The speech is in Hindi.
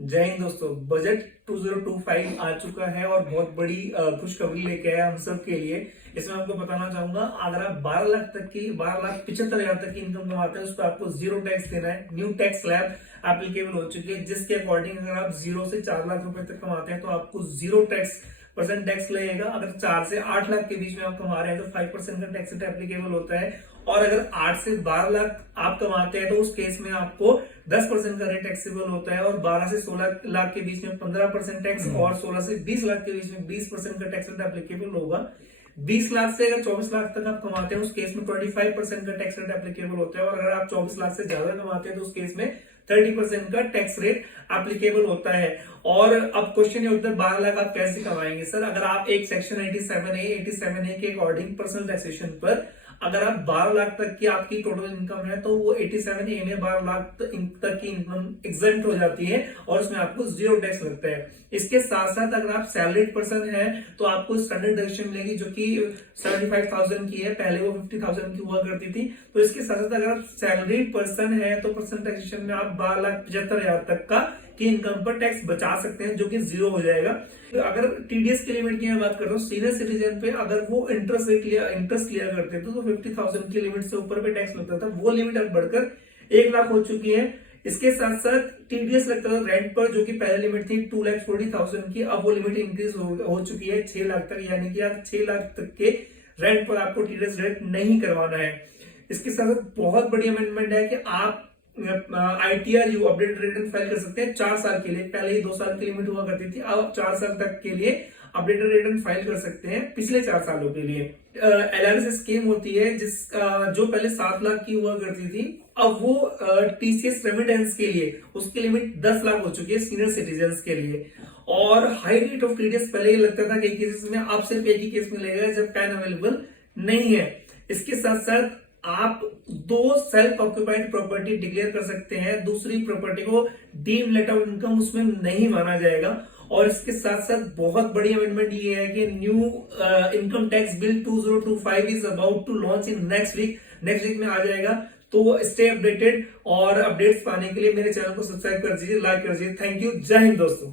जय हिंद दोस्तों। बजट 2025 आ चुका है और बहुत बड़ी खुशखबरी लेके आया हम सब के लिए। इसमें आपको बताना चाहूंगा, अगर आप 12 लाख तक की 12,75,000 तक की इनकम कमाते हैं, उस पर आपको जीरो टैक्स देना है। न्यू टैक्स स्लैब एप्लीकेबल हो चुकी है, जिसके अकॉर्डिंग अगर आप 0 से 4 लाख रुपए तक कमाते हैं तो आपको जीरो टैक्स परसेंट टैक्स लगेगा। अगर 4 से 8 लाख के बीच में आप कमा रहे हैं तो 5% का टैक्स एप्लीकेबल होता है। और अगर 8 से 12 लाख आप कमाते हैं तो उस केस में आपको 10% का रेट टैक्सेबल होता है। और 12 से 16 लाख के बीच में 15% टैक्स और 16 से 20 लाख के बीच में 20% का टैक्स रेट एप्लीकेबल होगा। 20 लाख से अगर 24 लाख तक आप कमाते हैं उस केस में 25% का टैक्स रेट एप्लीकेबल होता है। और अगर आप 24 लाख से ज्यादा कमाते हैं तो उस केस में 30% का टैक्स रेट एप्लीकेबल होता है। और अब क्वेश्चन ये होता है 12 लाख आप कैसे कमाएंगे सर? अगर आप एक सेक्शन 87A के अकॉर्डिंग पर्सनल टैक्सेशन पर अगर आप 12 लाख तक की आपकी टोटल इनकम है तो वो 87A में 12 लाख तक की इनकम एग्जेंट हो जाती है और उसमें आपको जीरो टैक्स लगता है। इसके साथ साथ अगर आप सैलरीड पर्सन है तो आपको स्टैंडर्ड डिडक्शन मिलेगी, जो कि 75,000 की है, पहले वो 50,000 की हुआ करती थी। तो इसके साथ साथ अगर आप सैलरीड पर्सन है तो पर्सनल टैक्सेशन में आप 12,75,000 तक का की इनकम पर टैक्स बचा सकते हैं, जो कि जीरो हो जाएगा। तो अगर टीडीएस की लिमिट की मैं बात कर रहा हूँ, सीनियर सिटीजन पे अगर वो इंटरेस्ट क्लियर करते थे तो 50,000 की लिमिट से ऊपर पे टैक्स लगता था। वो लिमिट अब बढ़कर 1 लाख हो चुकी है। इसके साथ साथ टीडीएस लगता था रेंट पर, जो कि पहले लिमिट थी 2,40,000 की, अब वो लिमिट इंक्रीज हो चुकी है 6 लाख तक। यानी कि आप 6 लाख तक के रेंट पर आपको टीडीएस रेंट नहीं करवाना है। इसके साथ साथ बहुत बड़ी अमेंडमेंट है कि आप ITRU अपडेट रिटर्न फाइल कर सकते हैं 4 साल के लिए। पहले ही 2 साल की लिमिट हुआ करती थी, अब 4 साल तक के लिए अपडेटेड रिटर्न फाइल कर सकते हैं पिछले 4 सालों के लिए। LRS स्कीम होती है जिस जो पहले 7 लाख की हुआ करती थी, अब वो TCS रेमिटेंस के लिए उसकी लिमिट 10 लाख हो चुकी है सीनियर सिटीजन के लिए। और हाई रेट ऑफ TDS पहले ये लगता था कई केसेस में, अब सिर्फ एक ही केस में लगेगा जब पैन अवेलेबल नहीं है। इसके साथ साथ आप 2 सेल्फ ऑक्यूपाइड प्रॉपर्टी डिक्लेयर कर सकते हैं, दूसरी प्रॉपर्टी को डीम लेट आउट इनकम उसमें नहीं माना जाएगा। और इसके साथ साथ बहुत बड़ी अमेंडमेंट ये है कि new income tax bill 2025 is about to launch in next week में आ जाएगा। तो स्टे अपडेटेड और अपडेट्स पाने के लिए मेरे चैनल को सब्सक्राइब कर दीजिए, लाइक कर दीजिए। Thank you. जय हिंद दोस्तों।